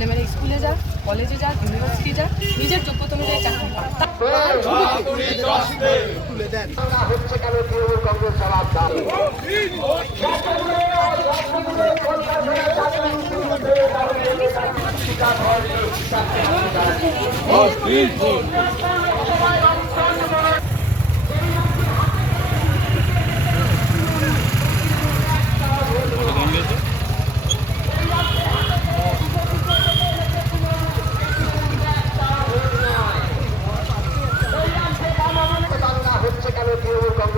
ছেলেমেয়েরা স্কুলে যাক কলেজে যাক ইউনিভার্সিটি যাক নিজের যোগ্যতা অনুযায়ী চাকরি পাক।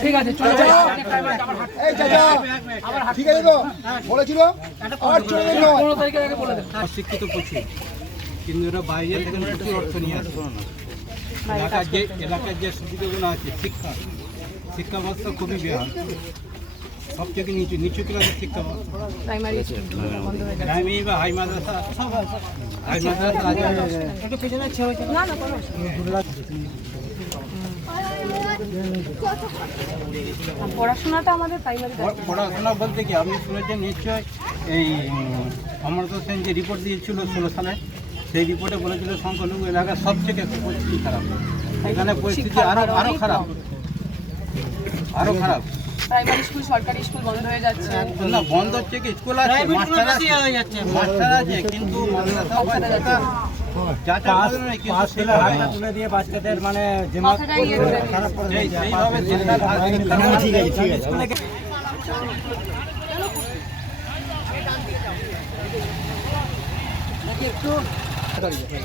ঠিক আছে চলে যাও। এই চাচা। ঠিক আছে তো? বলেছিল? আর চলে গেল পনেরো তারিখের আগে বলে দেবো অশিক্ষিত প্রচুর। কিন্তু এরা বাইরে থেকে প্রচুর অর্থ নিয়ে আসে। এলাকার যে এলাকার যে সুবিধাগুলো আছে শিক্ষা। শিক্ষা ব্যবস্থা খুবই বেহাল। সব থেকে নিচু নিচু ক্লাসের শিক্ষা প্রাইমারি বা হাই মাদ্রাসা হাই মাদ্রাসা আছে না না কোনো অসুবিধা নেই। পড়াশোনাটা আমাদের প্রাইমারি পড়াশোনা বলতে কি আমি শুনেছি নিশ্চয় এই উম, অমর্ত্য সেন যে রিপোর্ট দিয়েছিল ষোলো সালে সেই রিপোর্টে বলেছিল সংখ্যালঘু এলাকার সব থেকে পরিস্থিতি খারাপ। এখানে পরিস্থিতি আরও আরও খারাপ। আরও খারাপ। প্রাইমারি স্কুল সরকারি স্কুল বন্ধ হয়ে যাচ্ছে। না বন্ধ হচ্ছে কি? স্কুল আছে মাস্টার আছে মাস্টার আছে কিন্তু মাদ্রাসা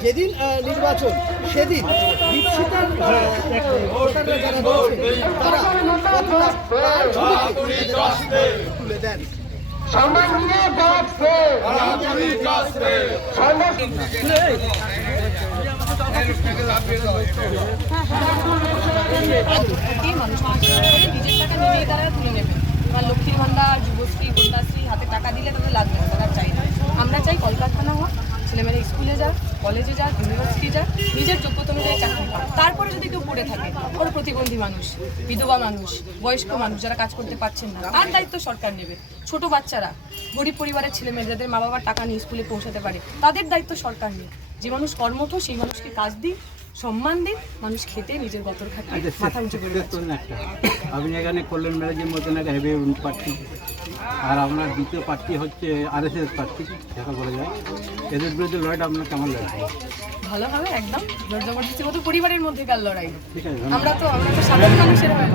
যেদিন নির্বাচন সেদিন তুলে দেন। নিজের তারা তুলে নেবে বা লক্ষ্মীর ভান্ডার যুবশ্রী কন্যাশ্রী হাতে টাকা দিলে তাদের লাগবে না তারা চাই না আমরা চাই কলকারখানা হোক ছেলেমেয়েরা স্কুলে যাক কলেজে যাক ইউনিভার্সিটি যাক নিজের যোগ্যতা অনুযায়ী চাকরি পাক। তারপরে যদি কেউ পড়ে থাকে ওর প্রতিবন্ধী মানুষ বিধবা মানুষ বয়স্ক মানুষ যারা কাজ করতে পারছেন না তার দায়িত্ব সরকার নেবে। ছোট বাচ্চারা গরিব পরিবারের ছেলেমেয়ে যাদের মা বাবার টাকা নিয়ে স্কুলে পৌঁছাতে পারে তাদের দায়িত্ব সরকার নেই যে মানুষ কর্মঠ সেই মানুষকে কাজ দিই সম্মান দিন মানুষ খেতে নিজের গতর খাটে আচ্ছা, মাথা উঁচু করে আপনি এখানে কল্যাণ ম্যারেজের মতন একটা হেভি প্রার্থী আর আপনার দ্বিতীয় পার্টি হচ্ছে আর এস এস পার্টি দেখা বলা যায় এদের বিরুদ্ধে লড়াইটা আপনার কেমন লাগছে? ভালো হবে একদম। জোর জবরদস্তি মতো পরিবারের মধ্যেকার লড়াই? ঠিক আছে আমরা তো আমরা তো সাধারণ মানুষের হয়